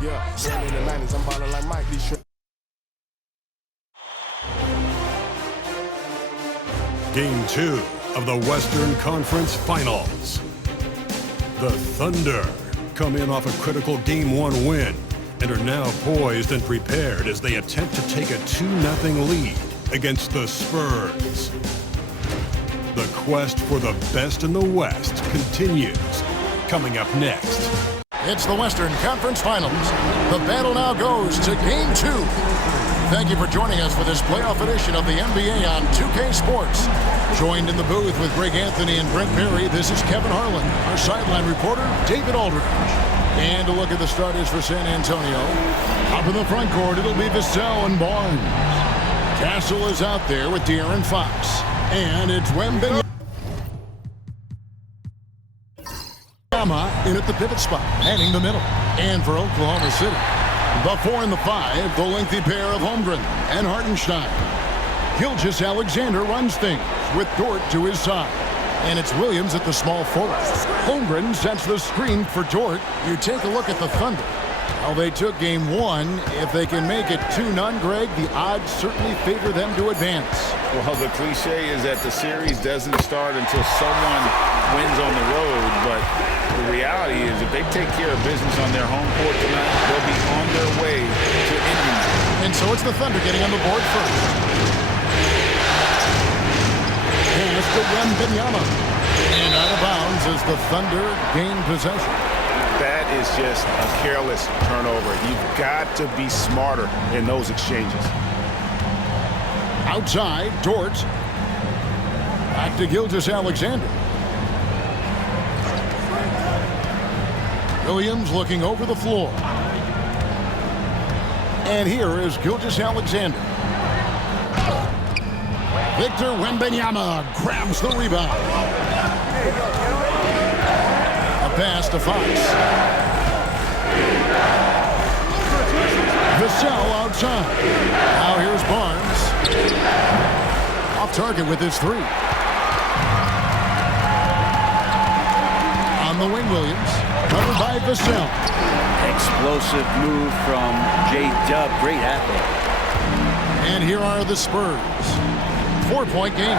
Yeah, sitting in the 90s, I'm ballin' like Mike. These shit. Game 2 of the Western Conference Finals. The Thunder come in off a critical Game 1 win and are now poised and prepared as they attempt to take a 2-0 lead against the Spurs. The quest for the best in the West continues. Coming up next. It's the Western Conference Finals. The battle now goes to Game 2. Thank you for joining us for this playoff edition of the NBA on 2K Sports. Joined in the booth with Greg Anthony and Brent Berry, this is Kevin Harlan. Our sideline reporter, David Aldridge. And to look at the starters for San Antonio. Up in the front court, it'll be Vassell and Barnes. Castle is out there with De'Aaron Fox. And it's Wembanyama in at the pivot spot, heading the middle. And for Oklahoma City, the 4 and the 5, the lengthy pair of Holmgren and Hartenstein. Gilgeous-Alexander runs things with Dort to his side. And it's Williams at the small forward. Holmgren sets the screen for Dort. You take a look at the Thunder. Well, they took Game 1. If they can make it 2-0, Greg, the odds certainly favor them to advance. Well, the cliche is that the series doesn't start until someone wins on the road, but the reality is if they take care of business on their home court tonight, they'll be on their way to ending it. And so it's the Thunder getting on the board first. Pass to Wembanyama. And out of bounds as the Thunder gain possession. That is just a careless turnover. You've got to be smarter in those exchanges. Outside, Dort. Back to Gilgeous-Alexander. Williams looking over the floor. And here is Gilgeous-Alexander. Victor Wembanyama grabs the rebound. A pass to Fox. Vassell outside. Now here's Barnes. Off target with his 3. On the wing, Williams. Covered by Vassell. Explosive move from J-Dub. Great athlete. And here are the Spurs. 4-point game.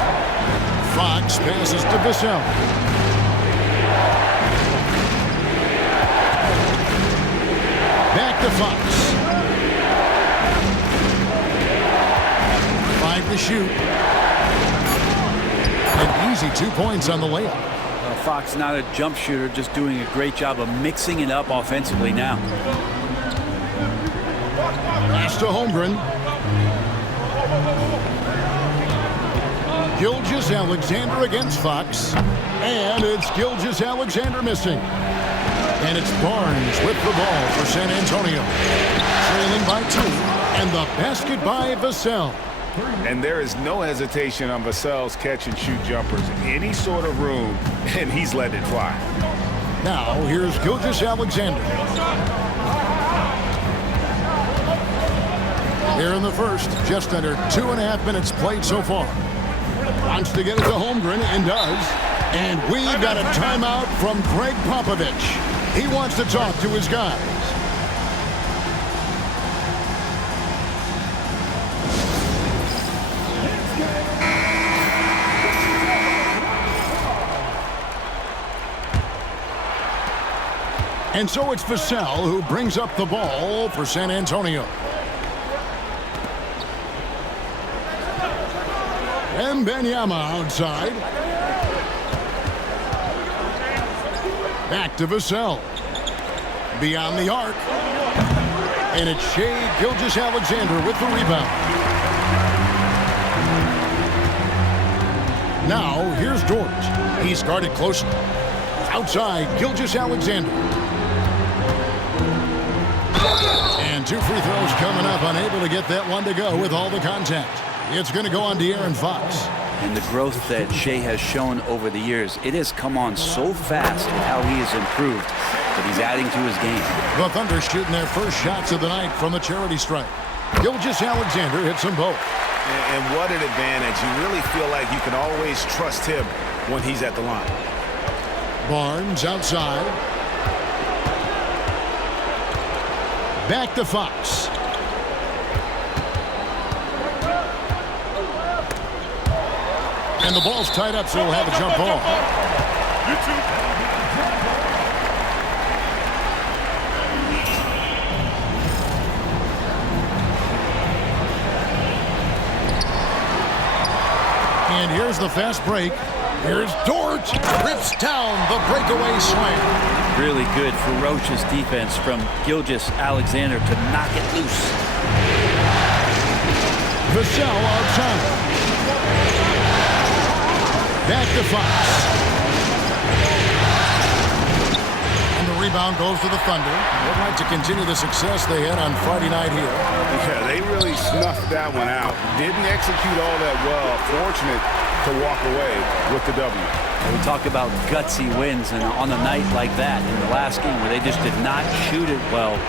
Fox passes to Vassell. Back to Fox. 5 to shoot. An easy 2 points on the layup. Fox not a jump shooter, just doing a great job of mixing it up offensively now. Pass to Holmgren. Gilgeous-Alexander against Fox. And it's Gilgeous-Alexander missing. And it's Barnes with the ball for San Antonio. Trailing by 2. And the basket by Vassell. And there is no hesitation on Vassell's catch-and-shoot jumpers. Any sort of room, and he's letting it fly. Now, here's Gilgeous-Alexander. Here in the first, just under 2.5 minutes played so far. Wants to get it to Holmgren, and does. And we've got a timeout from Greg Popovich. He wants to talk to his guys. And so it's Vassell who brings up the ball for San Antonio. Wembanyama outside. Back to Vassell. Beyond the arc. And it's Shai Gilgeous-Alexander with the rebound. Now, here's Dort. He's guarded closely. Outside, Gilgeous-Alexander. And 2 free throws coming up, unable to get that one to go with all the contact. It's going to go on De'Aaron Fox. And the growth that Shai has shown over the years, it has come on so fast with how he has improved that he's adding to his game. The Thunder shooting their first shots of the night from the charity stripe. Gilgeous-Alexander hits them both. And what an advantage. You really feel like you can always trust him when he's at the line. Barnes outside. Back to Fox. And the ball's tied up, so he'll have a jump ball. And here's the fast break. Here's Dort. Rips down the breakaway slam. Really good, ferocious defense from Gilgeous-Alexander to knock it loose. Vassell outside. Back to Fox. And the rebound goes to the Thunder. They'd like to continue the success they had on Friday night here. Yeah, they really snuffed that one out. Didn't execute all that well. Fortunate to walk away with the W. We talk about gutsy wins, and on a night like that in the last game where they just did not shoot it well,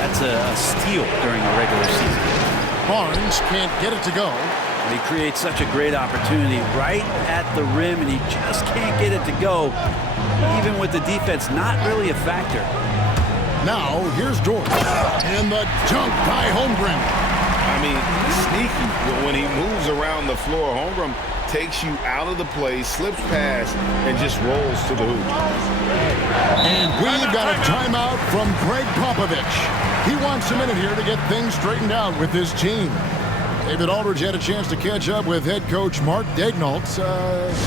that's a steal during the regular season. Barnes can't get it to go. He creates such a great opportunity right at the rim, and he just can't get it to go, even with the defense not really a factor. Now, here's Dort. And the dunk by Holmgren. I mean, sneaky. When he moves around the floor, Holmgren takes you out of the play, slips past, and just rolls to the hoop. And we've got a timeout from Greg Popovich. He wants a minute here to get things straightened out with his team. David Aldridge had a chance to catch up with head coach Mark Daigneault.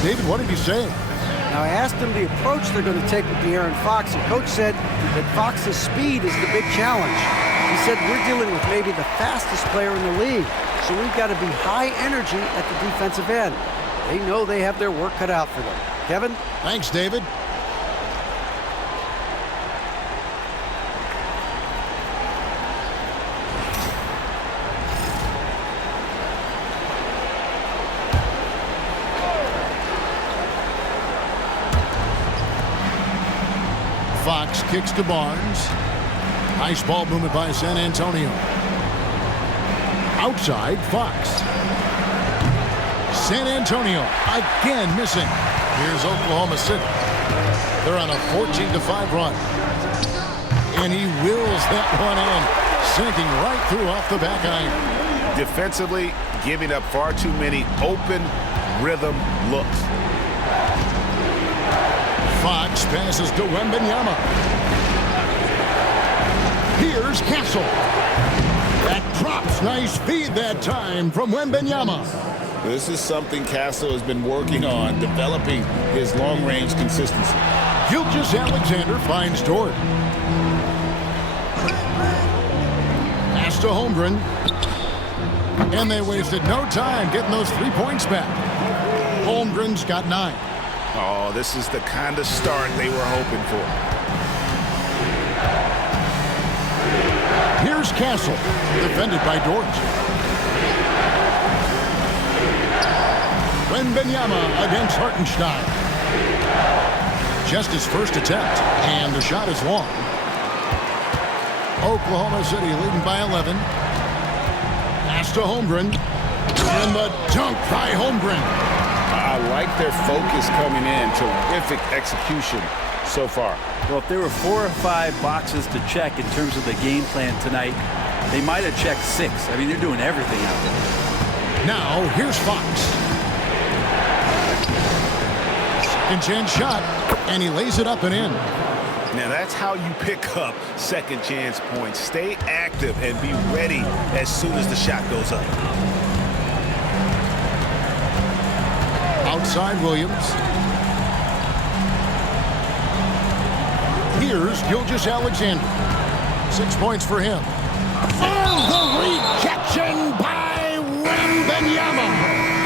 David, what did he say? Now, I asked him the approach they're going to take with De'Aaron Fox, and Coach said that Fox's speed is the big challenge. He said, we're dealing with maybe the fastest player in the league, so we've got to be high energy at the defensive end. They know they have their work cut out for them. Kevin? Thanks, David. Fox kicks to Barnes. Nice ball movement by San Antonio. Outside, Fox. San Antonio again missing. Here's Oklahoma City. They're on a 14-5 run. And he wills that one in, sinking right through off the back iron. Defensively, giving up far too many open rhythm looks. Fox passes to Wembanyama. Here's Castle. That drops. Nice feed that time from Wembanyama. This is something Castle has been working on, developing his long-range consistency. Gilgeous-Alexander finds Dort. Pass to Holmgren. And they wasted no time getting those 3 points back. Holmgren's got 9. Oh, this is the kind of start they were hoping for. Here's Castle, defended by Dort. Wembanyama against Hartenstein. Just his first attempt, and the shot is long. Oklahoma City leading by 11. Pass to Holmgren. And the dunk by Holmgren. I like their focus coming in. Terrific execution so far. Well, if there were 4 or 5 boxes to check in terms of the game plan tonight, they might have checked 6. I mean, they're doing everything out there. Now, here's Fox. Second chance shot, and he lays it up and in. Now, that's how you pick up second chance points. Stay active and be ready as soon as the shot goes up. Outside Williams. Here's Gilgeous-Alexander. 6 points for him. And the rejection by Wembanyama.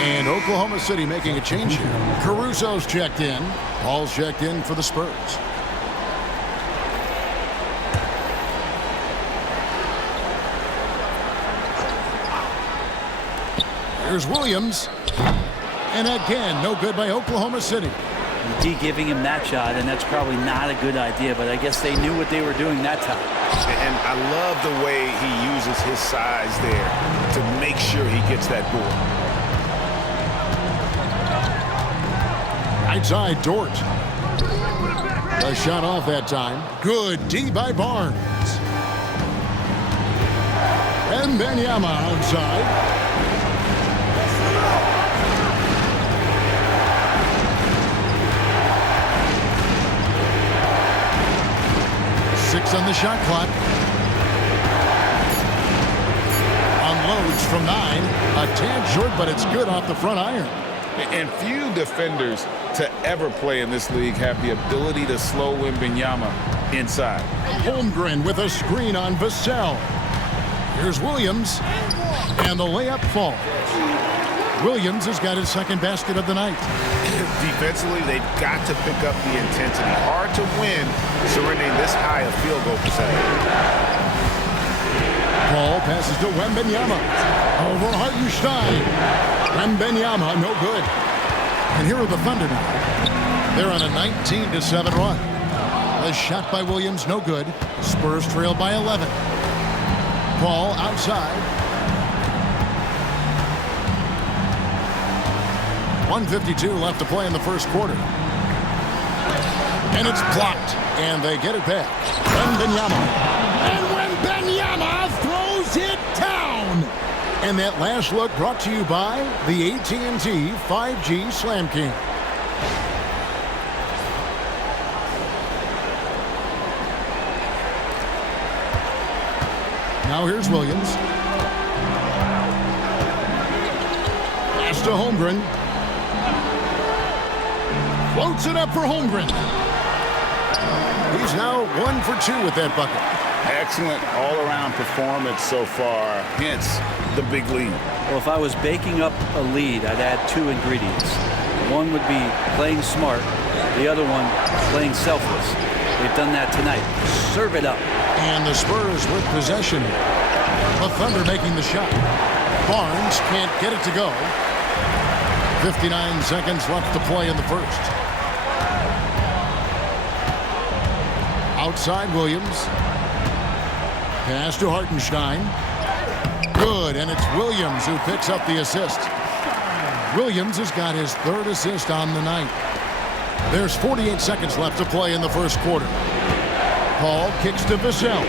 And Oklahoma City making a change here. Caruso's checked in. Paul's checked in for the Spurs. Here's Williams. And again, no good by Oklahoma City. D giving him that shot, and that's probably not a good idea, but I guess they knew what they were doing that time. And I love the way he uses his size there to make sure he gets that board. Right side, Dort. A shot off that time. Good D by Barnes. Wembanyama outside. Six on the shot clock. Unloads from 9. A tad short, but it's good off the front iron. And few defenders to ever play in this league have the ability to slow Wembanyama inside. Holmgren with a screen on Vassell. Here's Williams, and the layup falls. Williams has got his second basket of the night. Defensively, they've got to pick up the intensity. Hard to win surrendering this high a field goal percentage. Paul passes to Wembanyama. Over Hartenstein. Wembanyama, no good. And here are the Thunder now. They're on a 19-7 run. The shot by Williams, no good. Spurs trail by 11. Paul outside. 1:52 left to play in the first quarter. And it's blocked. And they get it back. Wembanyama. And Wembanyama throws it down. And that last look brought to you by the AT&T 5G Slam King. Now here's Williams. Pass to Holmgren. Floats it up for Holmgren. He's now 1 for 2 with that bucket. Excellent all-around performance so far, hence the big lead. Well, if I was baking up a lead, I'd add 2 ingredients. One would be playing smart. The other one, playing selfless. They've done that tonight. Serve it up. And the Spurs with possession. The Thunder making the shot. Barnes can't get it to go. 59 seconds left to play in the first. Outside Williams. Pass to Hartenstein. Good, and it's Williams who picks up the assist. Williams has got his 3rd assist on the night. There's 48 seconds left to play in the first quarter. Paul kicks to Vassell.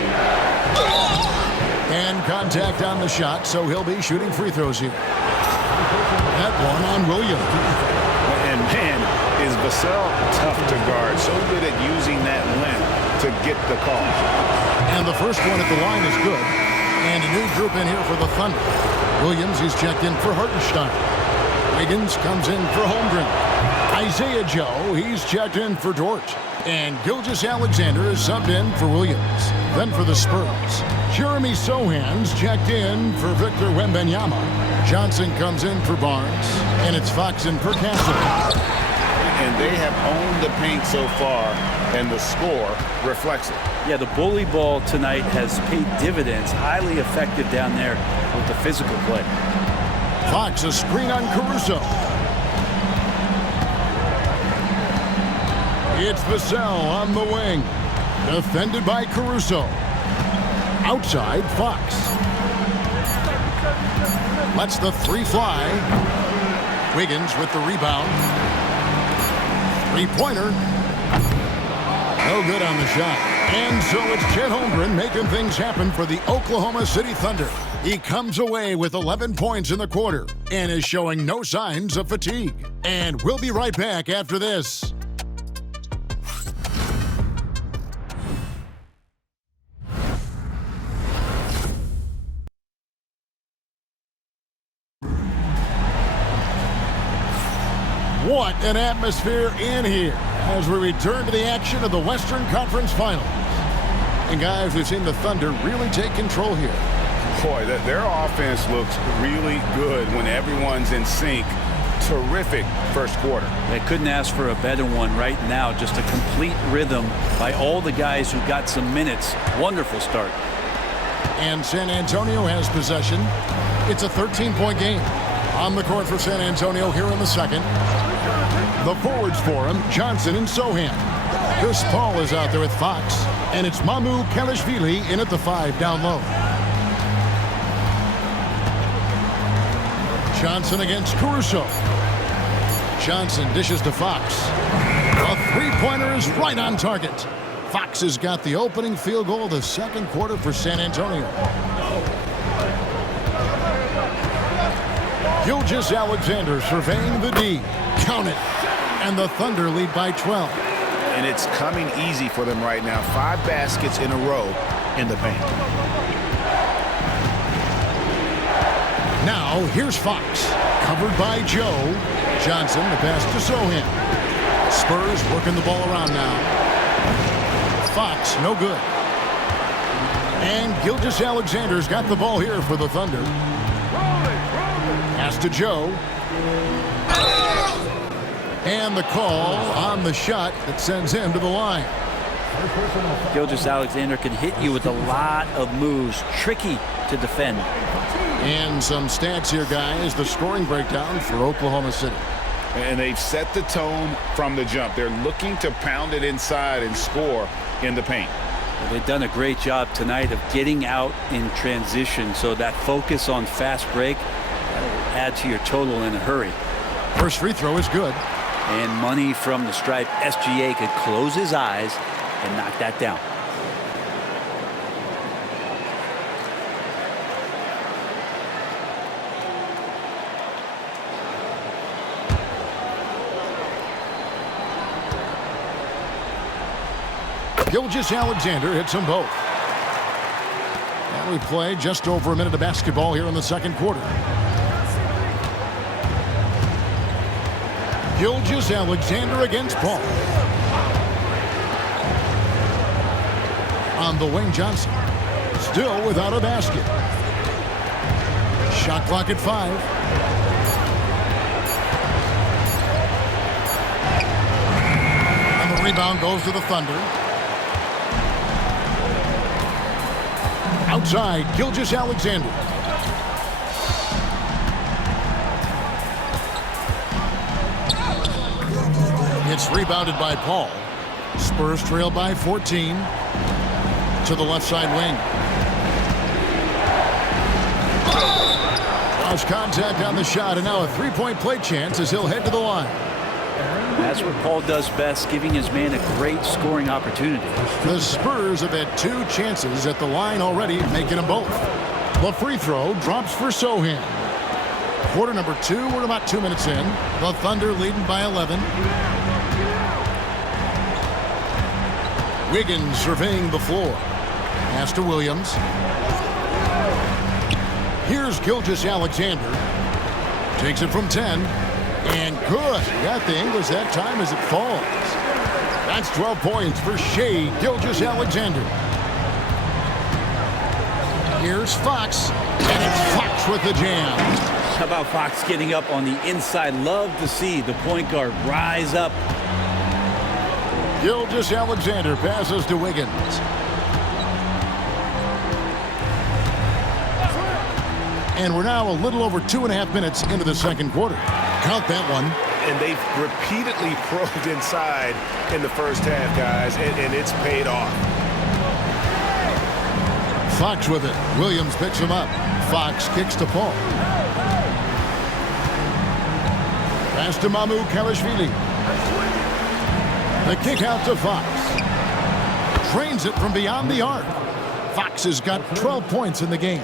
And contact on the shot, so he'll be shooting free throws here. That one on Williams. And man, is Vassell tough to guard. So good at using that length to get the call. And the first one at the line is good. And a new group in here for the Thunder. Williams is checked in for Hartenstein. Wiggins comes in for Holmgren. Isaiah Joe, he's checked in for Dort. And Gilgeous-Alexander is subbed in for Williams. Then for the Spurs, Jeremy Sohan's checked in for Victor Wembanyama. Johnson comes in for Barnes. And it's Fox in for Castle. And they have owned the paint so far, and the score reflects it. Yeah, the bully ball tonight has paid dividends. Highly effective down there with the physical play. Fox, a screen on Caruso. It's Vassell on the wing. Defended by Caruso. Outside, Fox. Lets the 3 fly. Wiggins with the rebound. 3-pointer. No good on the shot. And so it's Chet Holmgren making things happen for the Oklahoma City Thunder. He comes away with 11 points in the quarter and is showing no signs of fatigue. And we'll be right back after this. What an atmosphere in here as we return to the action of the Western Conference Finals. And guys, we've seen the Thunder really take control here. Boy, their offense looks really good when everyone's in sync. Terrific first quarter. They couldn't ask for a better one right now. Just a complete rhythm by all the guys who got some minutes. Wonderful start. And San Antonio has possession. It's a 13-point game. On the court for San Antonio here in the second. The forwards for him, Johnson and Sohan. Chris Paul is out there with Fox. And it's Mamu Kelishvili in at the 5 down low. Johnson against Caruso. Johnson dishes to Fox. A 3-pointer is right on target. Fox has got the opening field goal of the second quarter for San Antonio. Gilgeous-Alexander surveying the D. Count it. And the Thunder lead by 12. And it's coming easy for them right now. 5 baskets in a row in the paint. Now, here's Fox. Covered by Joe. Johnson, the pass to Sohan. Spurs working the ball around now. Fox, no good. And Gilgeous-Alexander's got the ball here for the Thunder. Pass to Joe. And the call on the shot that sends him to the line. Gilgeous-Alexander can hit you with a lot of moves. Tricky to defend. And some stats here, guys. The scoring breakdown for Oklahoma City. And they've set the tone from the jump. They're looking to pound it inside and score in the paint. Well, they've done a great job tonight of getting out in transition. So that focus on fast break, that'll add to your total in a hurry. First free throw is good. And money from the stripe. SGA could close his eyes and knock that down. Gilgeous-Alexander hits them both. And we play just over a minute of basketball here in the second quarter. Gilgeous-Alexander against Paul. On the wing, Johnson. Still without a basket. Shot clock at 5. And the rebound goes to the Thunder. Outside, Gilgeous-Alexander. It's rebounded by Paul. Spurs trail by 14. To the left side wing. Lost contact on the shot, and now a three-point play chance as he'll head to the line. That's what Paul does best, giving his man a great scoring opportunity. The Spurs have had 2 chances at the line already, making them both. The free throw drops for Sohan. Quarter number 2, we're about 2 minutes in. The Thunder leading by 11. Wiggins surveying the floor. Pass to Williams. Here's Gilgeous-Alexander. Takes it from 10. And good. Got the English that time as it falls. That's 12 points for Shai Gilgeous-Alexander. Here's Fox. And it's Fox with the jam. How about Fox getting up on the inside? Love to see the point guard rise up. Gilgeous-Alexander passes to Wiggins. And we're now a little over 2.5 minutes into the second quarter. Count that one. And they've repeatedly probed inside in the first half, guys, and it's paid off. Fox with it. Williams picks him up. Fox kicks to Paul. Pass to Mamukelashvili. The kick out to Fox. Drains it from beyond the arc. Fox has got 12 points in the game.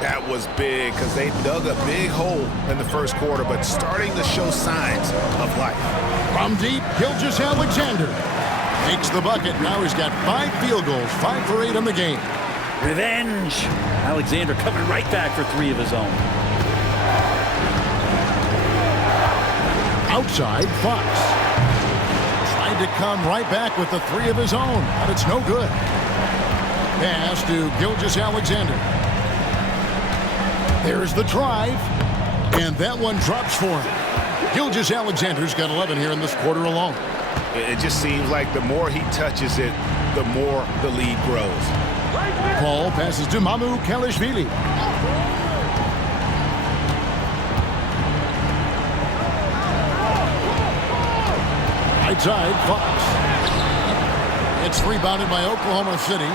That was big because they dug a big hole in the first quarter, but starting to show signs of life. From deep, Gilgeous-Alexander makes the bucket. Now he's got 5 field goals, 5 for 8 in the game. Revenge. Alexander coming right back for 3 of his own. Outside, Fox. Tried to come right back with the 3 of his own, but it's no good. Pass to Gilgeous-Alexander. There's the drive, and that one drops for him. Gilgeous-Alexander's got 11 here in this quarter alone. It just seems like the more he touches it, the more the lead grows. Paul passes to Mamukelashvili. Right side, Fox. It's rebounded by Oklahoma City.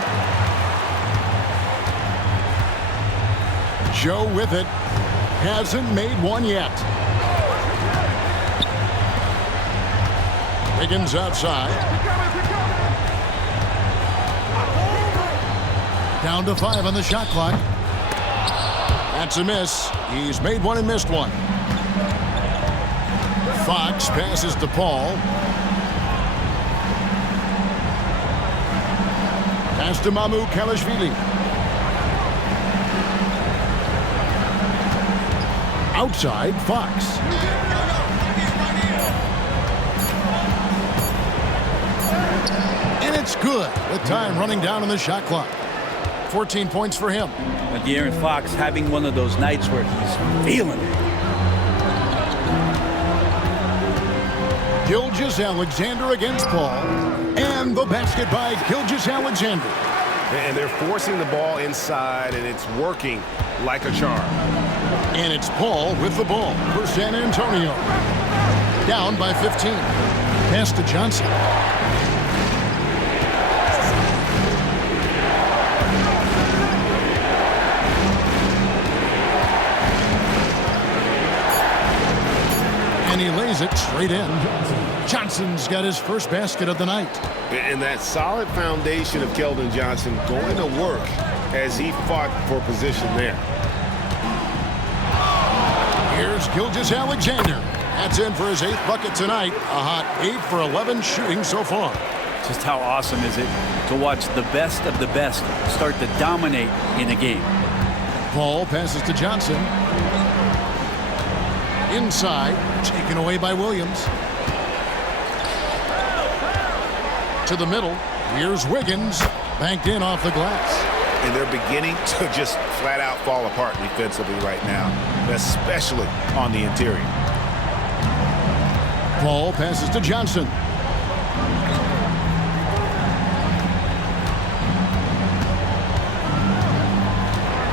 Joe with it. Hasn't made one yet. Wiggins outside. Down to 5 on the shot clock. That's a miss. He's made one and missed one. Fox passes to Paul. Pass to Mamukelashvili. Outside, Fox. And it's good with time running down on the shot clock. 14 points for him. But De'Aaron Fox having one of those nights where he's feeling it. Gilgeous-Alexander against Paul. And the basket by Gilgeous-Alexander. And they're forcing the ball inside, and it's working like a charm. And it's Paul with the ball for San Antonio. Down by 15. Pass to Johnson. And he lays it straight in. Johnson's got his first basket of the night. And that solid foundation of Keldon Johnson going to work as he fought for position there. Here's Gilgeous-Alexander. That's in for his 8th bucket tonight. A hot 8 for 11 shooting so far. Just how awesome is it to watch the best of the best start to dominate in a game. Paul passes to Johnson. Inside, taken away by Williams. To the middle, here's Wiggins, banked in off the glass. And they're beginning to just flat out fall apart defensively right now, especially on the interior. Paul passes to Johnson.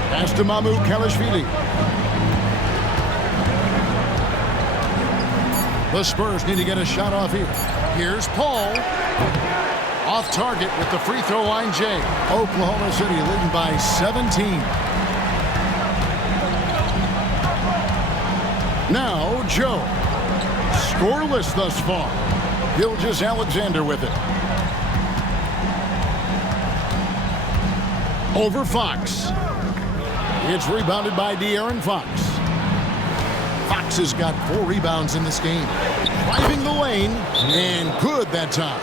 Pass to Mamukelashvili. The Spurs need to get a shot off here. Here's Paul. Off target with the free throw line, Jay. Oklahoma City leading by 17. Now, Joe. Scoreless thus far. Gilgeous-Alexander with it. Over Fox. It's rebounded by De'Aaron Fox. Fox has got 4 rebounds in this game. Driving the lane, and good that time.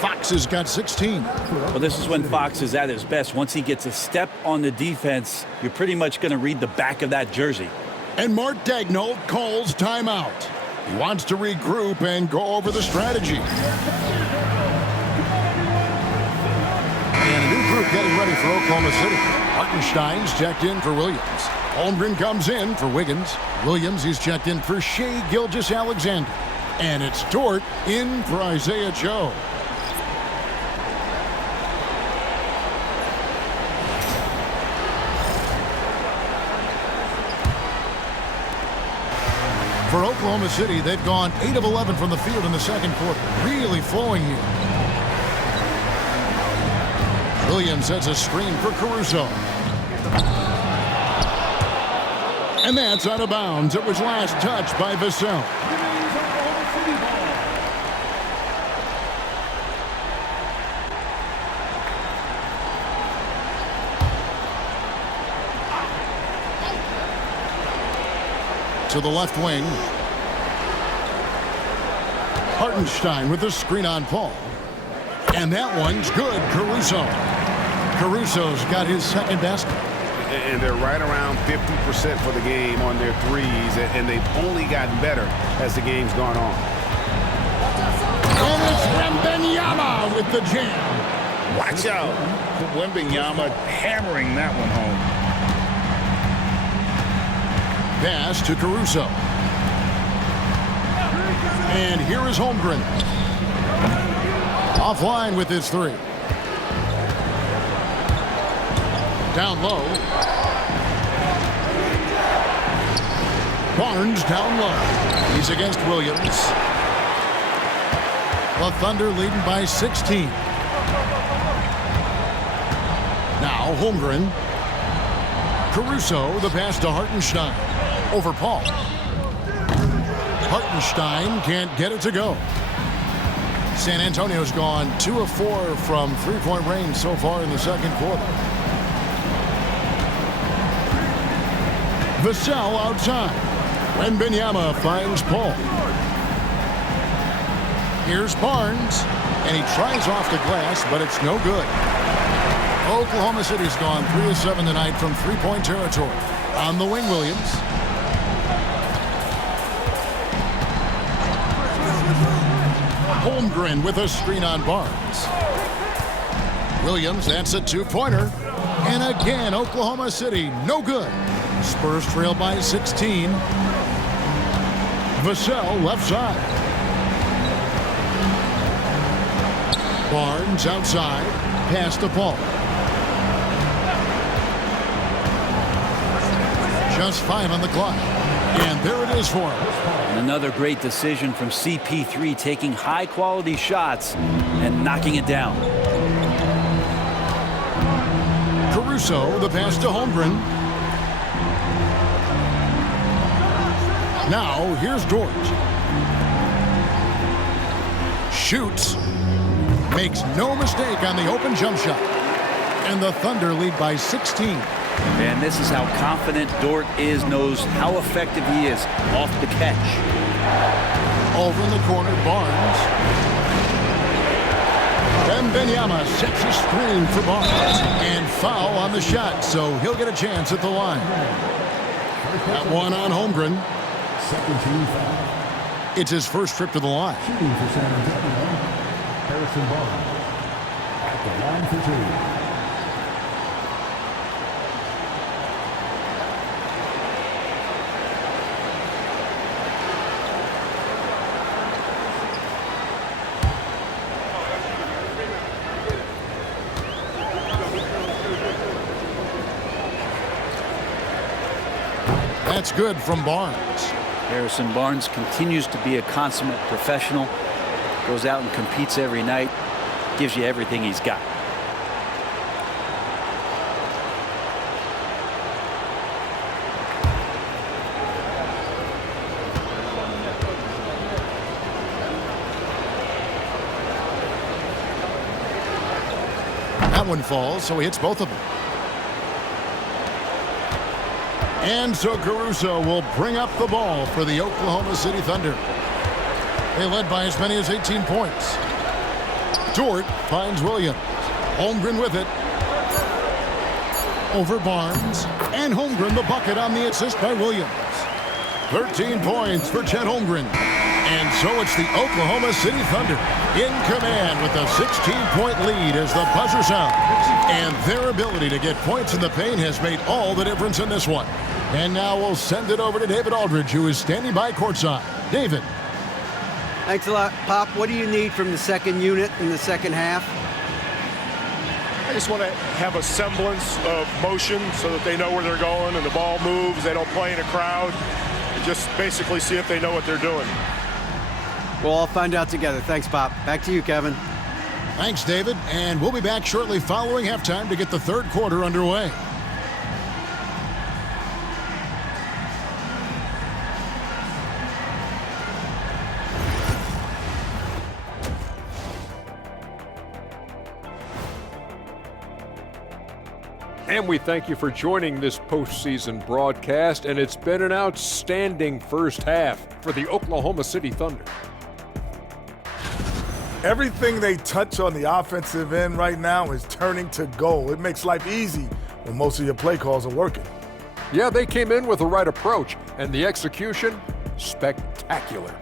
Fox has got 16. Well, this is when Fox is at his best. Once he gets a step on the defense, you're pretty much going to read the back of that jersey. And Mark Daigneault calls timeout. He wants to regroup and go over the strategy. And a new group getting ready for Oklahoma City. Hartenstein's checked in for Williams. Holmgren comes in for Wiggins. Williams is checked in for Shai Gilgeous-Alexander. And it's Dort in for Isaiah Joe. For Oklahoma City, they've gone 8 of 11 from the field in the second quarter. Really flowing here. Williams sets a screen for Caruso. And that's out of bounds. It was last touched by Vassell. To the left wing. Hartenstein with the screen on Paul. And that one's good. Caruso's got his second basket. And they're right around 50% for the game on their threes, and they've only gotten better as the game's gone on. And it's Wembanyama with the jam. Watch out. Wembanyama hammering that one home. Pass to Caruso. And here is Holmgren. Offline with his 3. Down low. Barnes down low. He's against Williams. The Thunder leading by 16. Now Holmgren. Caruso, the pass to Hartenstein. Over Paul. Hartenstein can't get it to go. San Antonio's gone 2 of 4 from three-point range so far in the second quarter. Vassell outside. Wembanyama finds Paul. Here's Barnes, and he tries off the glass, but it's no good. Oklahoma City's gone 3 of 7 tonight from three-point territory. On the wing, Williams. Holmgren with a screen on Barnes. Williams, that's a two-pointer. And again, Oklahoma City, no good. Spurs trail by 16. Vassell left side. Barnes outside, pass to Paul. Just 5 on the clock. And there it is for him. Another great decision from CP3, taking high-quality shots and knocking it down. Caruso, the pass to Holmgren. Now, here's Dort. Shoots. Makes no mistake on the open jump shot. And the Thunder lead by 16. And this is how confident Dort is, knows how effective he is off the catch. Over in the corner, Barnes. Wembanyama sets a screen for Barnes. And foul on the shot, so he'll get a chance at the line. That one on Holmgren. Second team foul. It's his first trip to the line. Shooting for San Antonio, Harrison Barnes. At the line for 2. That's good from Barnes. Harrison Barnes continues to be a consummate professional. Goes out and competes every night. Gives you everything he's got. That one falls, so he hits both of them. And so Caruso will bring up the ball for the Oklahoma City Thunder. They led by as many as 18 points. Dort finds Williams. Holmgren with it. Over Barnes. And Holmgren the bucket on the assist by Williams. 13 points for Chet Holmgren. And so it's the Oklahoma City Thunder in command with a 16-point lead as the buzzer sounds. And their ability to get points in the paint has made all the difference in this one. And now we'll send it over to David Aldridge, who is standing by courtside. David. Thanks a lot, Pop. What do you need from the second unit in the second half? I just want to have a semblance of motion so that they know where they're going and the ball moves. They don't play in a crowd. Just basically see if they know what they're doing. We'll all find out together. Thanks, Pop. Back to you, Kevin. Thanks, David. And we'll be back shortly following halftime to get the third quarter underway. And we thank you for joining this postseason broadcast, and it's been an outstanding first half for the Oklahoma City Thunder. Everything they touch on the offensive end right now is turning to goal. It makes life easy when most of your play calls are working. Yeah, they came in with the right approach, and the execution, spectacular.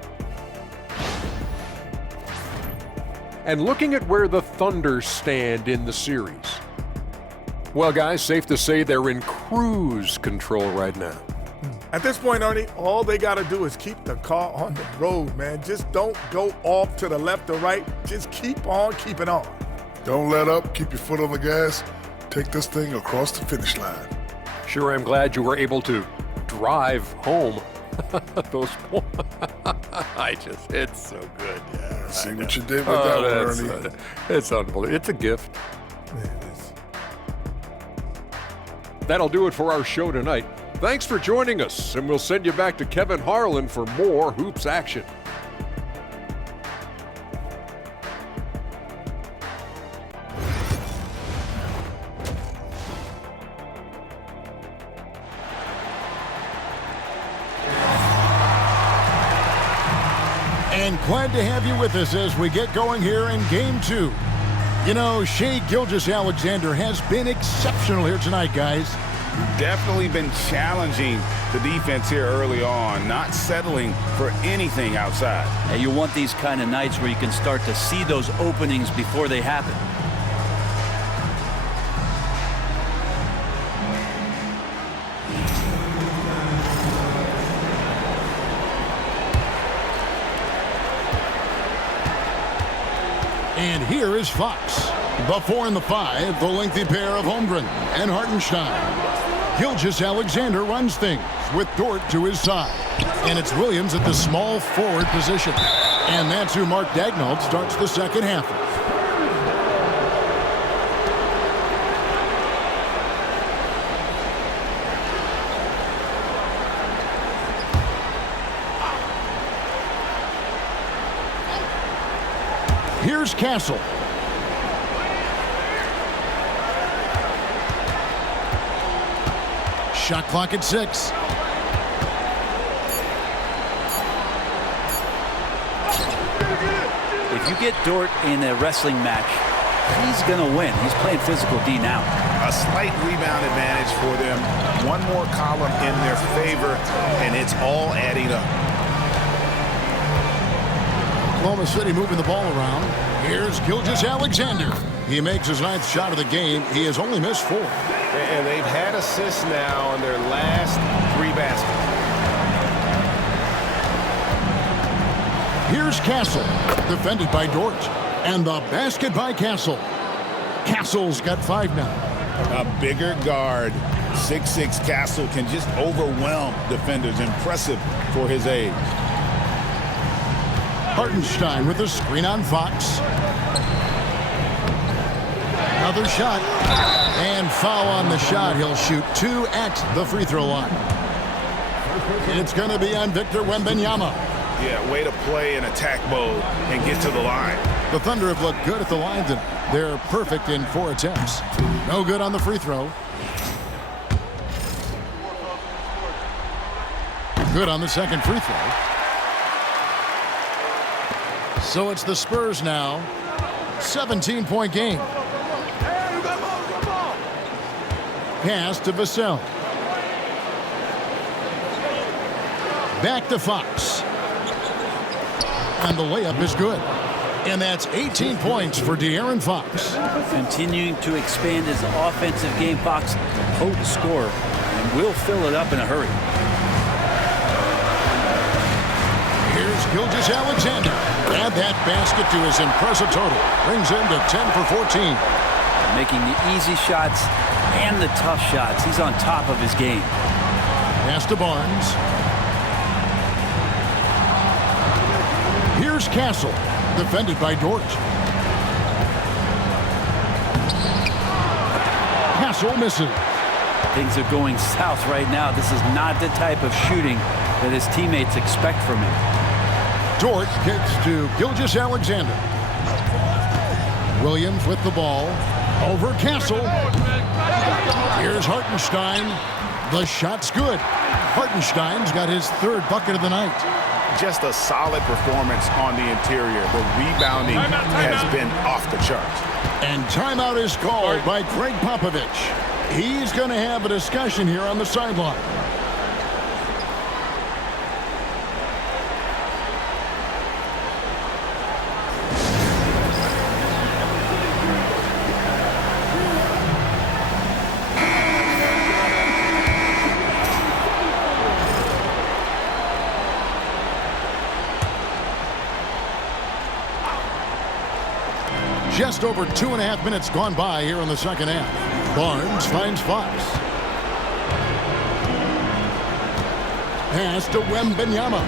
And looking at where the Thunder stand in the series, well, guys, safe to say they're in cruise control right now. At this point, Ernie, all they got to do is keep the car on the road, man. Just don't go off to the left or right. Just keep on keeping on. Don't let up. Keep your foot on the gas. Take this thing across the finish line. Sure, I'm glad you were able to drive home. Those points. It's so good. Yeah, see what you did with that one, Ernie. It's unbelievable. It's a gift. Yeah, it is. That'll do it for our show tonight. Thanks for joining us, and we'll send you back to Kevin Harlan for more hoops action. And Glad to have you with us as we get going here in Game 2. You know, Shai Gilgeous-Alexander has been exceptional here tonight, guys. Definitely been challenging the defense here early on, not settling for anything outside. And you want these kind of nights where you can start to see those openings before they happen. And here is Fox. The 4 and the 5, the lengthy pair of Holmgren and Hartenstein. Gilgeous-Alexander runs things with Dort to his side. And it's Williams at the small forward position. And that's who Mark Daigneault starts the second half. Here's Castle. Shot clock at 6. If you get Dort in a wrestling match, he's going to win. He's playing physical D now. A slight rebound advantage for them. One more column in their favor, and it's all adding up. Oklahoma City moving the ball around. Here's Gilgeous-Alexander. He makes his 9th shot of the game. He has only missed 4. And they've had assists now on their last 3 baskets. Here's Castle, defended by Dort. And the basket by Castle. Castle's got 5 now. A bigger guard, 6'6" Castle, can just overwhelm defenders. Impressive for his age. Hartenstein with a screen on Fox. Another shot. And foul on the shot. He'll shoot 2 at the free throw line. It's going to be on Victor Wembanyama. Yeah, way to play in attack mode and get to the line. The Thunder have looked good at the line. They're perfect in 4 attempts. No good on the free throw. Good on the second free throw. So it's the Spurs now. 17-point game. Pass to Vassell. Back to Fox. And the layup is good. And that's 18 points for De'Aaron Fox. Continuing to expand his offensive game. Fox, potent scorer, and will fill it up in a hurry. Here's Gilgeous-Alexander. Add that basket to his impressive total. Brings him to 10 for 14. Making the easy shots and the tough shots. He's on top of his game. Pass to Barnes. Here's Castle, defended by Dort. Castle misses. Things are going south right now. This is not the type of shooting that his teammates expect from him. Dort kicks to Gilgeous-Alexander. Williams with the ball. Over Castle. Here's Hartenstein. The shot's good. Hartenstein's got his 3rd bucket of the night. Just a solid performance on the interior. The rebounding has been off the charts. And timeout is called by Greg Popovich. He's going to have a discussion here on the sideline. Just over 2.5 minutes gone by here in the second half. Barnes finds Fox. Pass to Wembanyama.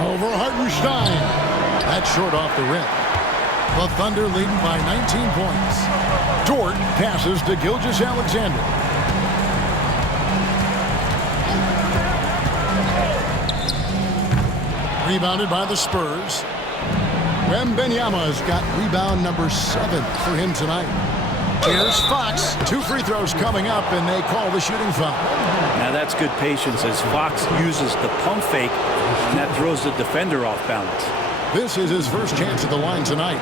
Over Hartenstein. That's short off the rim. The Thunder leading by 19 points. Dort passes to Gilgeous-Alexander. Rebounded by the Spurs. Wembanyama's got rebound number 7 for him tonight. Here's Fox. 2 free throws coming up, and they call the shooting foul. Now that's good patience as Fox uses the pump fake, and that throws the defender off balance. This is his first chance at the line tonight.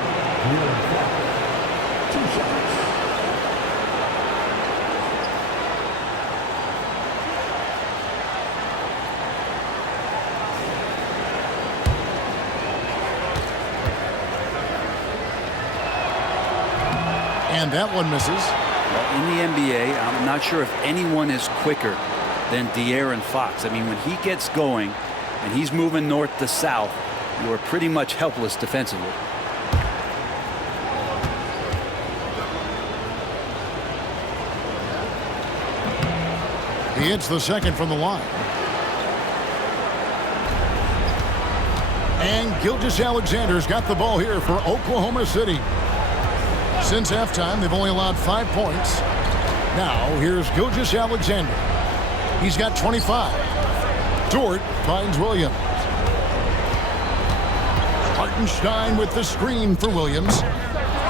And that one misses. Well, in the NBA, I'm not sure if anyone is quicker than De'Aaron Fox. I mean, when he gets going and he's moving north to south, you are pretty much helpless defensively. He hits the second from the line. And Gilgeous-Alexander's got the ball here for Oklahoma City. Since halftime, they've only allowed 5 points. Now, here's Gilgeous-Alexander. He's got 25. Dort finds Williams. Hartenstein with the screen for Williams.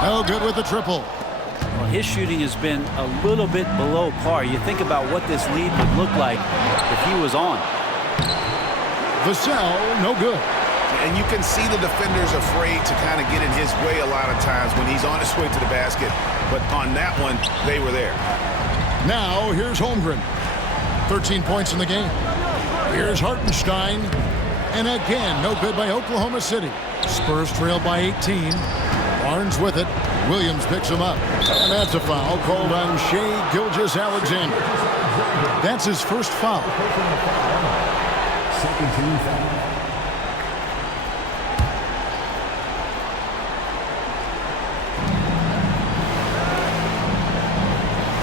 No good with the triple. Well, his shooting has been a little bit below par. You think about what this lead would look like if he was on. Vassell, no good. And you can see the defenders afraid to kind of get in his way a lot of times when he's on his way to the basket. But on that one, they were there. Now, here's Holmgren. 13 points in the game. Here's Hartenstein. And again, no good by Oklahoma City. Spurs trail by 18. Barnes with it. Williams picks him up. And that's a foul called on Shai Gilgeous-Alexander. That's his first foul. Second team foul.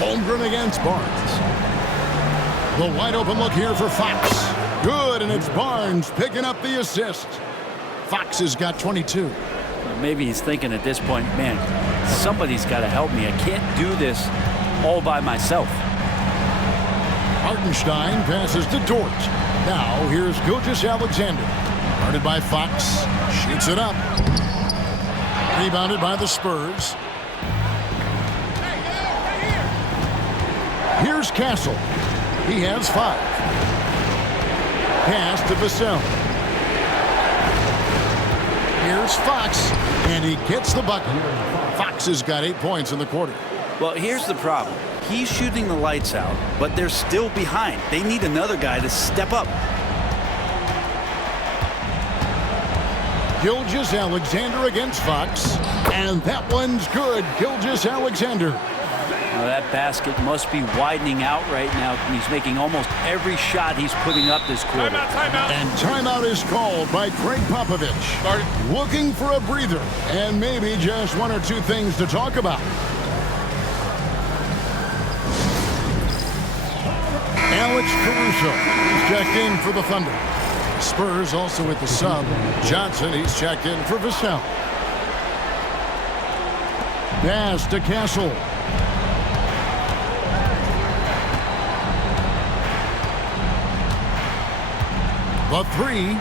Holmgren against Barnes. The wide open look here for Fox. Good, and it's Barnes picking up the assist. Fox has got 22. Maybe he's thinking at this point, man, somebody's got to help me. I can't do this all by myself. Hartenstein passes to Dort. Now here's Gilgeous-Alexander. Guarded by Fox. Shoots it up. Rebounded by the Spurs. Here's Castle. He has 5. Pass to Vassell. Here's Fox, and he gets the bucket. Fox has got 8 points in the quarter. Well, here's the problem. He's shooting the lights out, but they're still behind. They need another guy to step up. Gilgeous-Alexander against Fox, and that one's good. Gilgeous-Alexander. Well, that basket must be widening out right now. He's making almost every shot he's putting up this quarter. Timeout. And timeout is called by Greg Popovich. Looking for a breather and maybe just 1 or 2 things to talk about. Alex Caruso is checked in for the Thunder. Spurs also with the sub. Johnson, he's checked in for Vassell. Pass to Castle. The 3.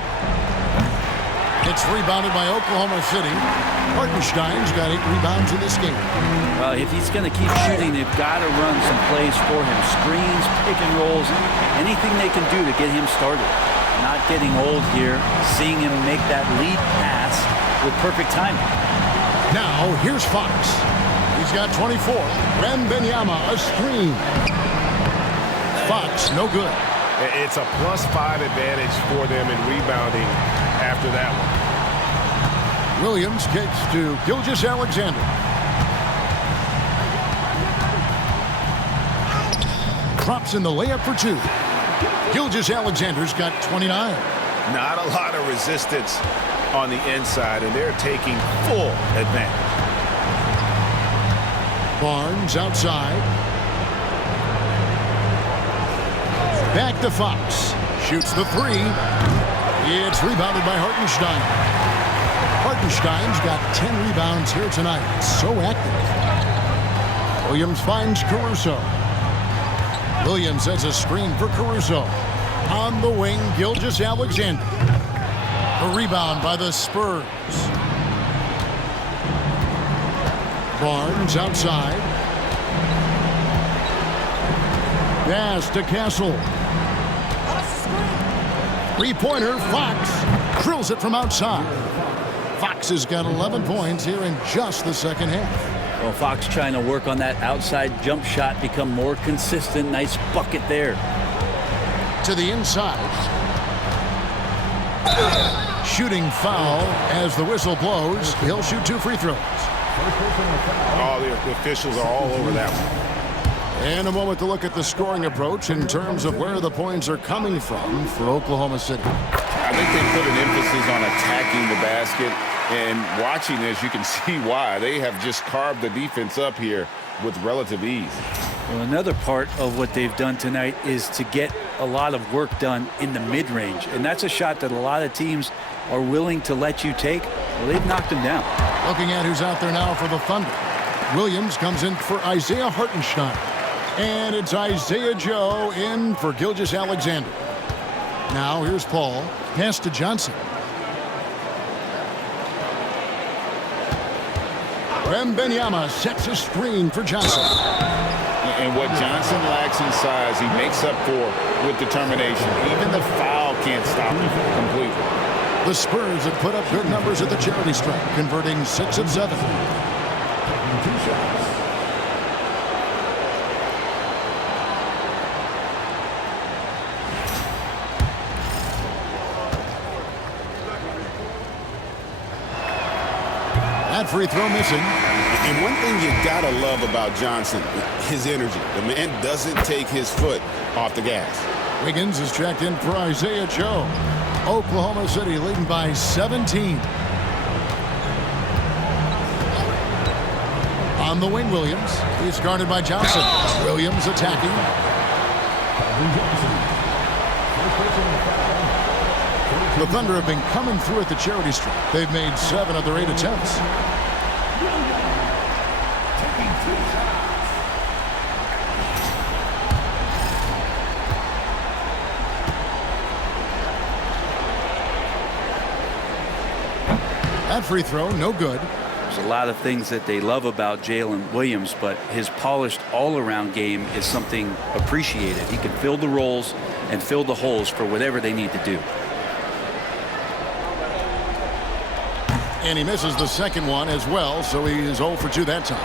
It's rebounded by Oklahoma City. Hartenstein's got 8 rebounds in this game. Well, if he's going to keep shooting, they've got to run some plays for him. Screens, pick and rolls, anything they can do to get him started. Not getting old here, seeing him make that lead pass with perfect timing. Now, here's Fox. He's got 24. Wembanyama, a screen. Fox, no good. It's a +5 advantage for them in rebounding after that one. Williams kicks to Gilgeous-Alexander. Drops in the layup for 2. Gilgeous-Alexander's got 29. Not a lot of resistance on the inside, and they're taking full advantage. Barnes outside. Back to Fox. Shoots the 3. It's rebounded by Hartenstein. Hartenstein's got 10 rebounds here tonight. So active. Williams finds Caruso. Williams has a screen for Caruso. On the wing, Gilgeous-Alexander. A rebound by the Spurs. Barnes outside. Pass to Castle. Three-pointer, Fox drills it from outside. Fox has got 11 points here in just the second half. Well, Fox trying to work on that outside jump shot, become more consistent. Nice bucket there. To the inside. Shooting foul as the whistle blows. He'll shoot 2 free throws. All the officials are all over that one. And a moment to look at the scoring approach in terms of where the points are coming from for Oklahoma City. I think they put an emphasis on attacking the basket, and watching this, you can see why. They have just carved the defense up here with relative ease. Well, another part of what they've done tonight is to get a lot of work done in the mid-range, and that's a shot that a lot of teams are willing to let you take. Well, they've knocked them down. Looking at who's out there now for the Thunder. Williams comes in for Isaiah Hartenstein. And it's Isaiah Joe in for Gilgeous-Alexander. Now here's Paul. Pass to Johnson. Wembanyama sets a screen for Johnson. And what Johnson lacks in size, he makes up for with determination. Even the foul can't stop him completely. The Spurs have put up good numbers at the charity stripe, converting 6 of 7. That free throw missing. And one thing you gotta love about Johnson, his energy. The man doesn't take his foot off the gas. Wiggins is checked in for Isaiah Joe. Oklahoma City leading by 17. On the wing, Williams. He's guarded by Johnson. Williams attacking. The Thunder have been coming through at the charity stripe. They've made 7 of their 8 attempts. That free throw, no good. There's a lot of things that they love about Jalen Williams, but his polished all-around game is something appreciated. He can fill the roles and fill the holes for whatever they need to do. And he misses the second one as well, so he is 0 for 2 that time.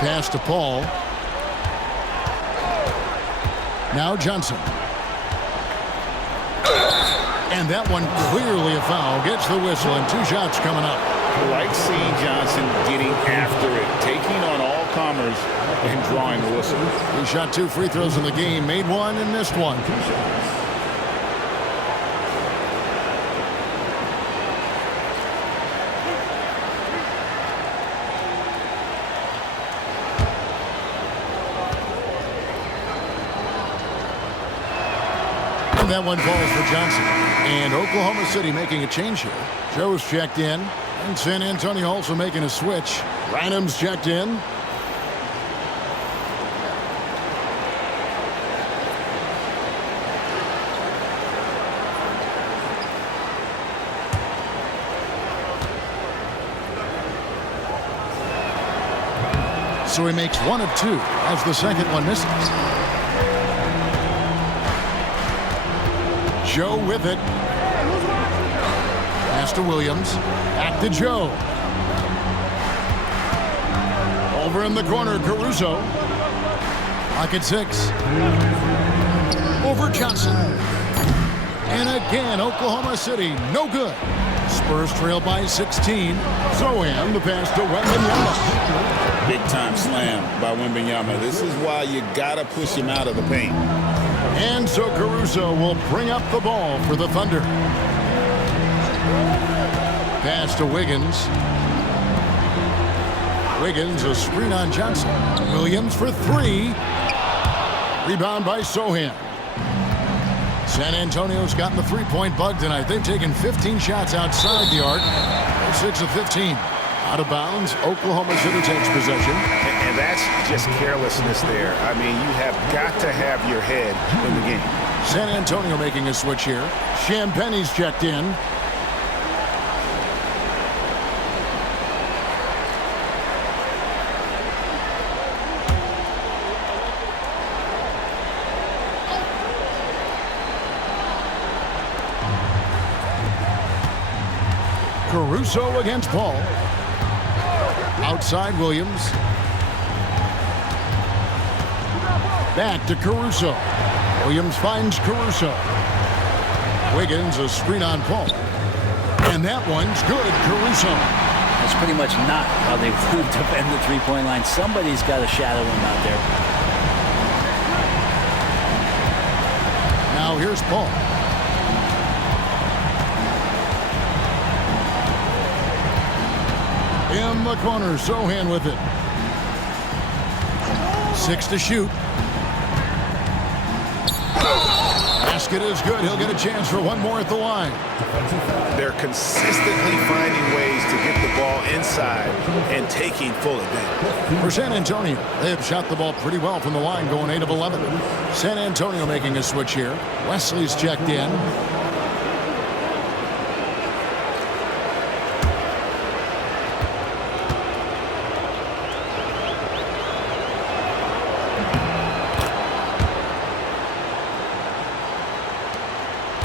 Pass to Paul. Now Johnson. And that one clearly a foul. Gets the whistle and 2 shots coming up. I like seeing Johnson getting after it, taking on all comers and drawing the whistle. He shot 2 free throws in the game, made 1 and missed 1. And that one falls for Johnson. And Oklahoma City making a change here. Joe's checked in. And San Antonio also making a switch. Branham's checked in. So he makes 1 of 2 as the second one misses. Joe with it. Pass to Williams. Back to Joe. Over in the corner, Caruso. Pocket 6. Over Johnson. And again, Oklahoma City, no good. Spurs trail by 16. Zohan, the pass to Wembanyama. Big time slam by Wembanyama. This is why you gotta push him out of the paint. And so Caruso will bring up the ball for the Thunder. Pass to Wiggins. Wiggins, a screen on Johnson. Williams for 3. Rebound by Zohan. San Antonio's gotten the three-point bug tonight. They've taken 15 shots outside the arc. 6 of 15. Out of bounds, Oklahoma City takes possession. And that's just carelessness there. I mean, you have got to have your head in the game. San Antonio making a switch here. Champagne's checked in. Caruso against Paul. Outside Williams. Back to Caruso. Williams finds Caruso. Wiggins, a screen on Paul. And that one's good, Caruso. That's pretty much not how they defend the three-point line. Somebody's got to shadow him out there. Now here's Paul. In the corner, Sohan with it. 6 to shoot. Basket is good. He'll get a chance for one more at the line. They're consistently finding ways to get the ball inside and taking full advantage. For San Antonio, they have shot the ball pretty well from the line, going 8 of 11. San Antonio making a switch here. Wesley's checked in.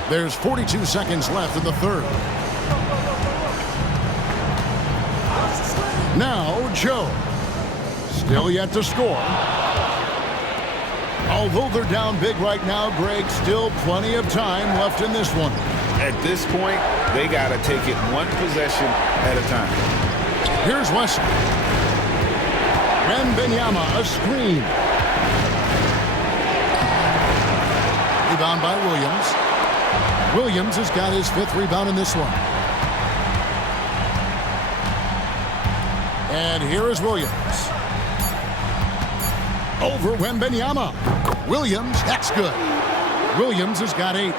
There's 42 seconds left in the third. Now, Joe. Still yet to score. Although they're down big right now, Greg, still plenty of time left in this one. At this point, they got to take it one possession at a time. Here's Wesley. Wembanyama, a screen. Rebound by Williams. Williams has got his 5th rebound in this one. And here is Williams. Over Wembanyama. Williams, that's good. Williams has got 8.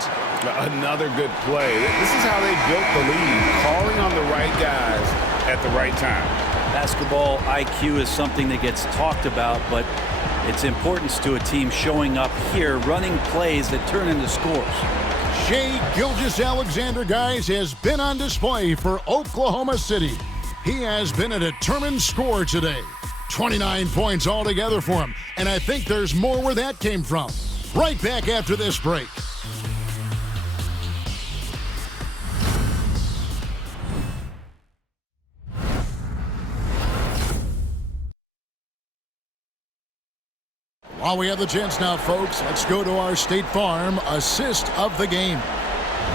Another good play. This is how they built the lead, calling on the right guys at the right time. Basketball IQ is something that gets talked about, but its importance to a team showing up here, running plays that turn into scores. Shai Gilgeous-Alexander, guys, has been on display for Oklahoma City. He has been a determined scorer today. 29 points altogether for him, and I think there's more where that came from. Right back after this break. While we have the chance now, folks, let's go to our State Farm assist of the game.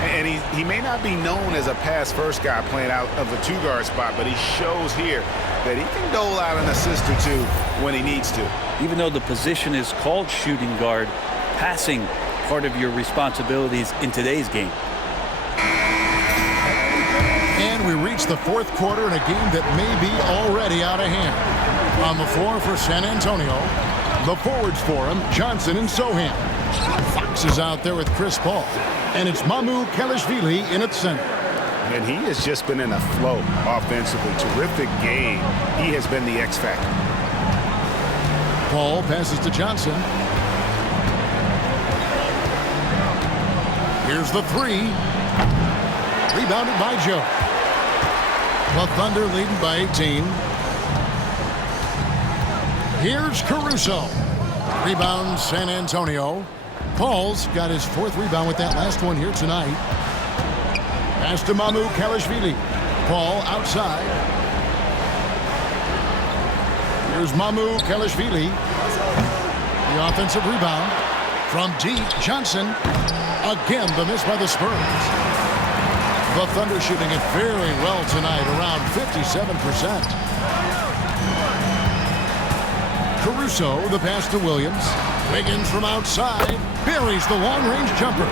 And he may not be known as a pass-first guy playing out of the 2-guard spot, but he shows here that he can dole out an assist or 2 when he needs to. Even though the position is called shooting guard, passing part of your responsibilities in today's game. And we reach the 4th quarter in a game that may be already out of hand. On the floor for San Antonio, the forwards for him, Johnson and Sohan. Fox is out there with Chris Paul. And it's Mamu Kelishvili in its center. And he has just been in a flow offensively. Terrific game. He has been the X factor. Paul passes to Johnson. Here's the 3. Rebounded by Joe. The Thunder leading by 18. Here's Caruso. Rebound San Antonio. Paul's got his 4th rebound with that last one here tonight. Pass to Mamu Kelishvili. Paul outside. Here's Mamu Kelishvili. The offensive rebound. From deep, Johnson. Again, the miss by the Spurs. The Thunder shooting it very well tonight, around 57%. Caruso, the pass to Williams. Wiggins from outside. Buries the long-range jumper.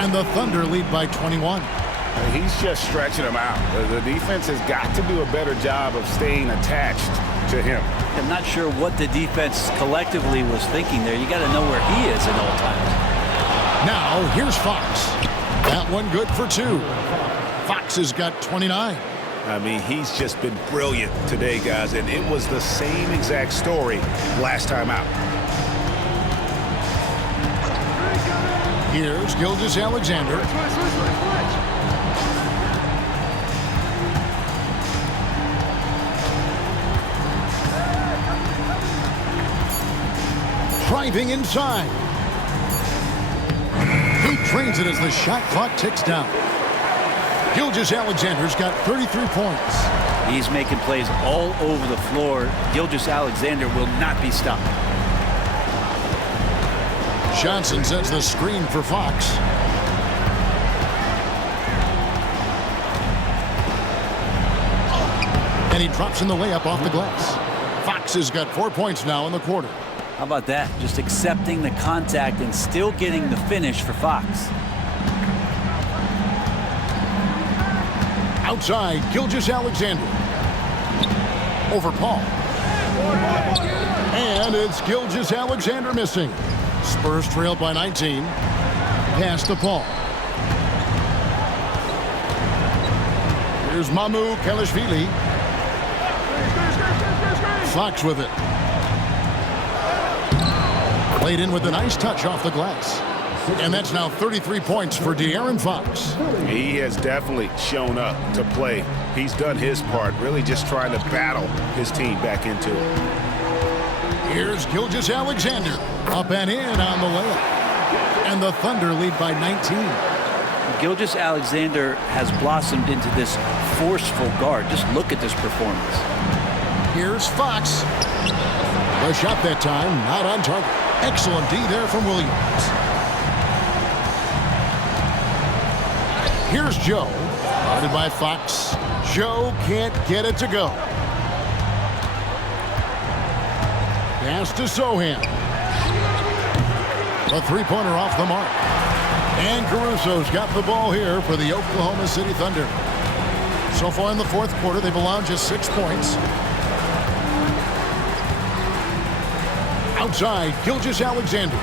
And the Thunder lead by 21. He's just stretching them out. The defense has got to do a better job of staying attached to him. I'm not sure what the defense collectively was thinking there. You got to know where he is at all times. Now, here's Fox. That one good for 2. Fox has got 29. I mean, he's just been brilliant today, guys, and it was the same exact story last time out. Here's Gilgeous-Alexander. Driving inside. He trains it as the shot clock ticks down. Gilgeous-Alexander's got 33 points. He's making plays all over the floor. Gilgeous-Alexander will not be stopped. Johnson sets the screen for Fox. And he drops in the layup off the glass. Fox has got 4 points now in the quarter. How about that? Just accepting the contact and still getting the finish for Fox. Outside, Gilgeous-Alexander. Over Paul. And it's Gilgeous-Alexander missing. Spurs trailed by 19. Pass to Paul. Here's Mamu Kelishvili. Fox with it. Played in with a nice touch off the glass. And that's now 33 points for De'Aaron Fox. He has definitely shown up to play. He's done his part, really just trying to battle his team back into it. Here's Gilgeous-Alexander. Up and in on the layup. And the Thunder lead by 19. Gilgeous-Alexander has blossomed into this forceful guard. Just look at this performance. Here's Fox. The shot that time, not on target. Excellent D there from Williams. Here's Joe. Guarded by Fox. Joe can't get it to go. Pass to Sohan. A three-pointer off the mark. And Caruso's got the ball here for the Oklahoma City Thunder. So far in the fourth quarter, they've allowed just 6 points. Outside, Gilgeous-Alexander.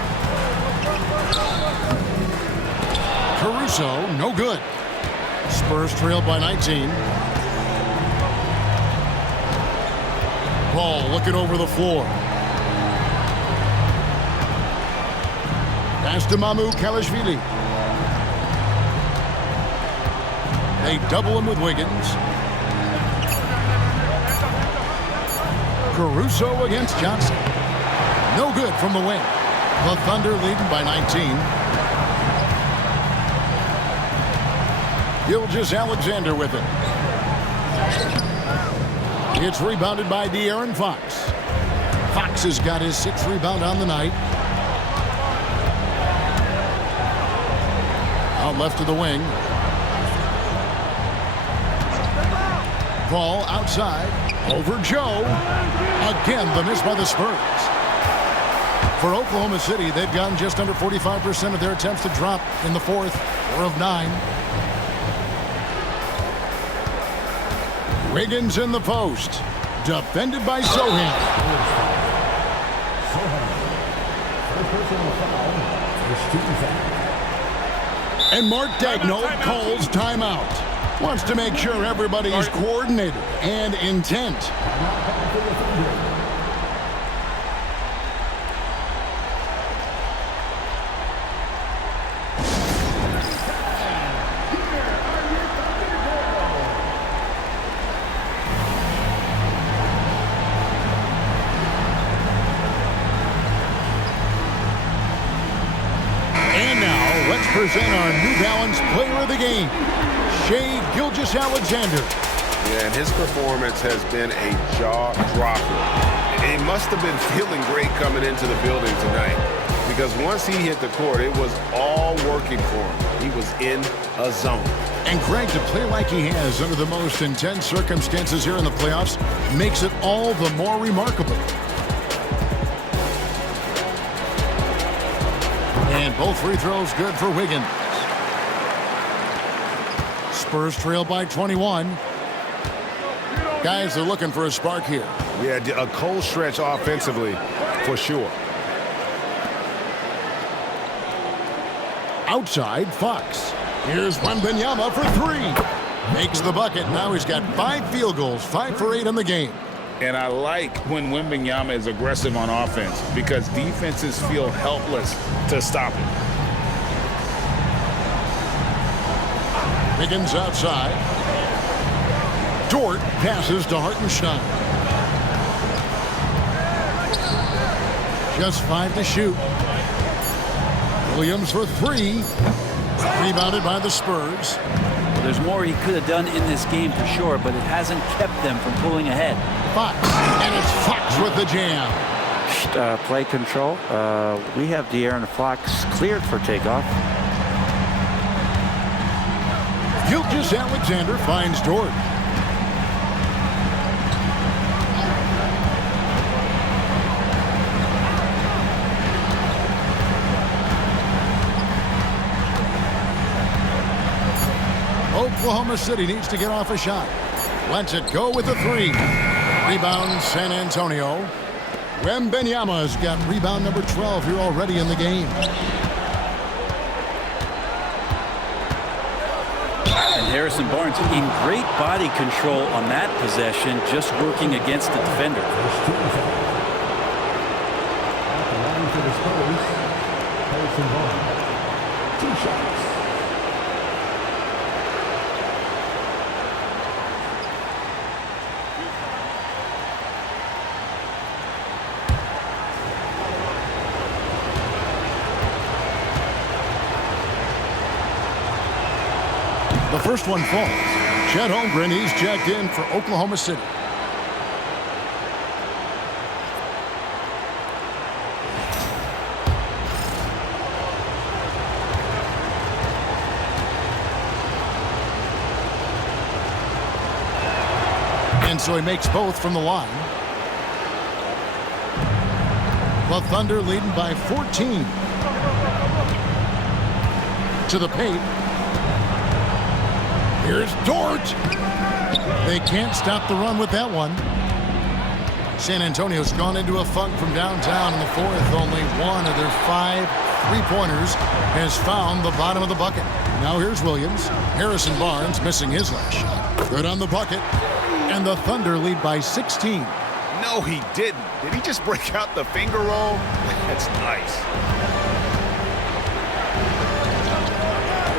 Caruso, no good. Spurs trailed by 19. Ball looking over the floor. Pass to Mamu Kelishvili. They double him with Wiggins. Caruso against Johnson. No good from the wing. The Thunder leading by 19. Gilgeous-Alexander with it. It's rebounded by De'Aaron Fox. Fox has got his 6th rebound on the night. Out left to the wing. Ball outside. Over Joe. Again, the miss by the Spurs. For Oklahoma City, they've gotten just under 45% of their attempts to drop in the fourth, 4 of 9. Wiggins in the post. Defended by Sohan. And Mark Daigneault calls timeout. Wants to make sure everybody is coordinated and intent. Present our New Balance Player of the Game, Shai Gilgeous-Alexander. Yeah, and his performance has been a jaw-dropper. He must have been feeling great coming into the building tonight because once he hit the court, it was all working for him. He was in a zone. And Craig, to play like he has under the most intense circumstances here in the playoffs makes it all the more remarkable. And both free throws good for Wiggins. Spurs trail by 21. Guys are looking for a spark here. Yeah, a cold stretch offensively for sure. Outside, Fox. Here's Wembanyama for 3. Makes the bucket. Now he's got 5 field goals, 5 for 8 in the game. And I like when Wembanyama is aggressive on offense because defenses feel helpless to stop him. Wiggins outside. Dort passes to Hartenstein. Just 5 to shoot. Williams for 3. Rebounded by the Spurs. There's more he could have done in this game for sure, but it hasn't kept them from pulling ahead. Fox, and it's Fox with the jam. Play control. We have De'Aaron Fox cleared for takeoff. Gilgeous-Alexander finds Dort. Oklahoma City needs to get off a shot. Lets it go with a three. Rebound San Antonio. Wembanyama's got rebound number 12 here already in the game. And Harrison Barnes in great body control on that possession, just working against the defender. Harrison Barnes. 2 shots. The first one falls. Chet Holmgren, he's checked in for Oklahoma City. And so he makes both from the line. The Thunder leading by 14. To the paint. Here's Dort. They can't stop the run with that one. San Antonio's gone into a funk from downtown in the fourth. Only one of their 5 3-pointers has found the bottom of the bucket. Now here's Williams. Harrison Barnes missing his last shot. Good on the bucket. And the Thunder lead by 16. No, he didn't. Did he just break out the finger roll? That's nice.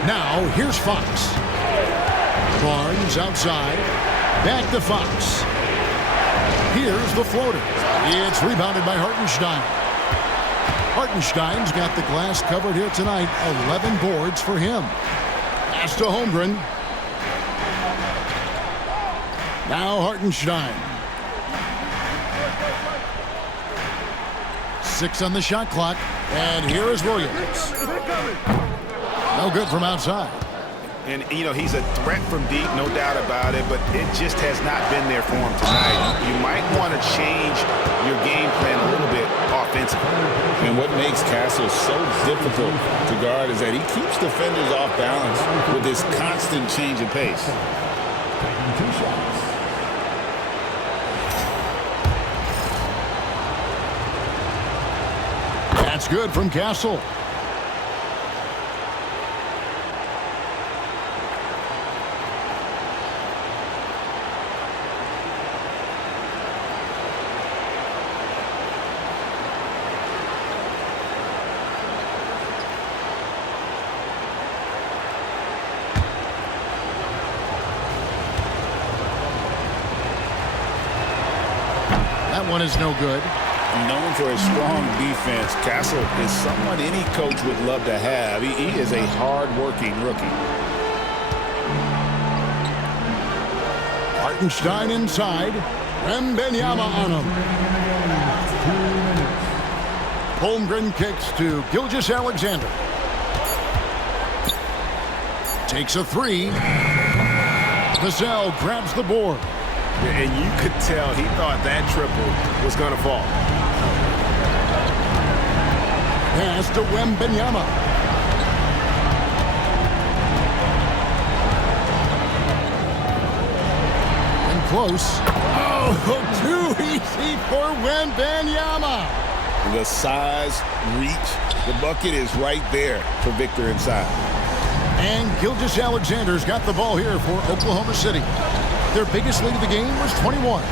Now here's Fox. Barnes outside. Back to Fox. Here's the floater. It's rebounded by Hartenstein. Hartenstein's got the glass covered here tonight. 11 boards for him. Pass to Holmgren. Now Hartenstein. 6 on the shot clock. And here is Williams. No good from outside. And, you know, he's a threat from deep, no doubt about it, but it just has not been there for him tonight. You might want to change your game plan a little bit offensively. And what makes Castle so difficult to guard is that he keeps defenders off balance with this constant change of pace. 2 shots. That's good from Castle. That one is no good. Known for his strong defense, Castle is someone any coach would love to have. He is a hard-working rookie. Hartenstein inside. Wembanyama on him. 2 minutes. Holmgren kicks to Gilgeous-Alexander. Takes a 3. Vassell grabs the board. And you could tell he thought that triple was going to fall. Pass to Wembanyama. And close. Oh, too easy for Wembanyama. The size, reach, the bucket is right there for Victor inside. And Gilgeous-Alexander's got the ball here for Oklahoma City. Their biggest lead of the game was 21.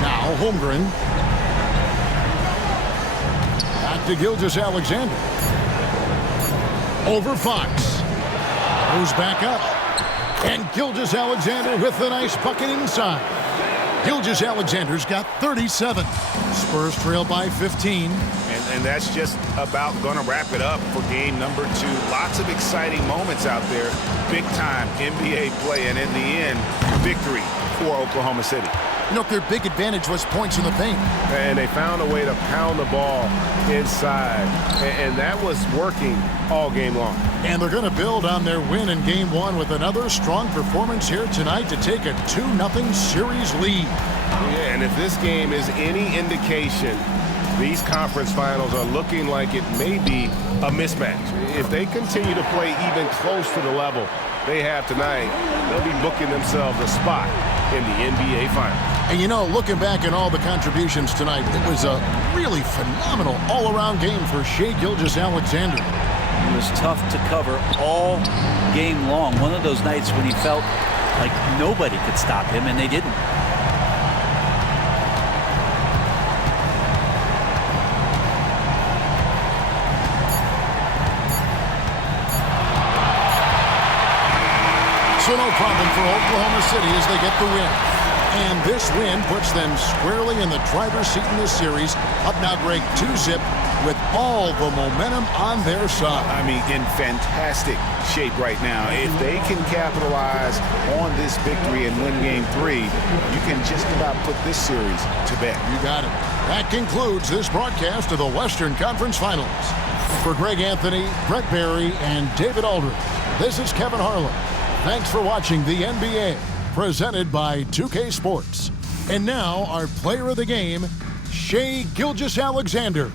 Now Holmgren. Back to Gilgeous-Alexander. Over Fox. Goes back up. And Gilgeous-Alexander with a nice bucket inside. Gilgeous-Alexander's got 37. Spurs trail by 15. and that's just about going to wrap it up for game number 2. Lots of exciting moments out there. Big-time NBA play, and in the end, victory for Oklahoma City. You know, their big advantage was points in the paint. And they found a way to pound the ball inside, and that was working all game long. And they're going to build on their win in Game 1 with another strong performance here tonight to take a 2-0 series lead. Yeah, and if this game is any indication, these conference finals are looking like it may be a mismatch. If they continue to play even close to the level they have tonight, they'll be booking themselves a spot in the NBA Finals. And you know, looking back at all the contributions tonight, it was a really phenomenal all-around game for Shai Gilgeous-Alexander. It was tough to cover all game long. One of those nights when he felt like nobody could stop him, and they didn't. So no problem for Oklahoma City as they get the win. And this win puts them squarely in the driver's seat in this series. Up now, Greg, 2-zip with all the momentum on their side. I mean, in fantastic shape right now. If they can capitalize on this victory and win Game 3, you can just about put this series to bed. You got it. That concludes this broadcast of the Western Conference Finals. For Greg Anthony, Brett Barry, and David Aldridge, this is Kevin Harlan. Thanks for watching the NBA, presented by 2K Sports. And now, our player of the game, Shai Gilgeous-Alexander.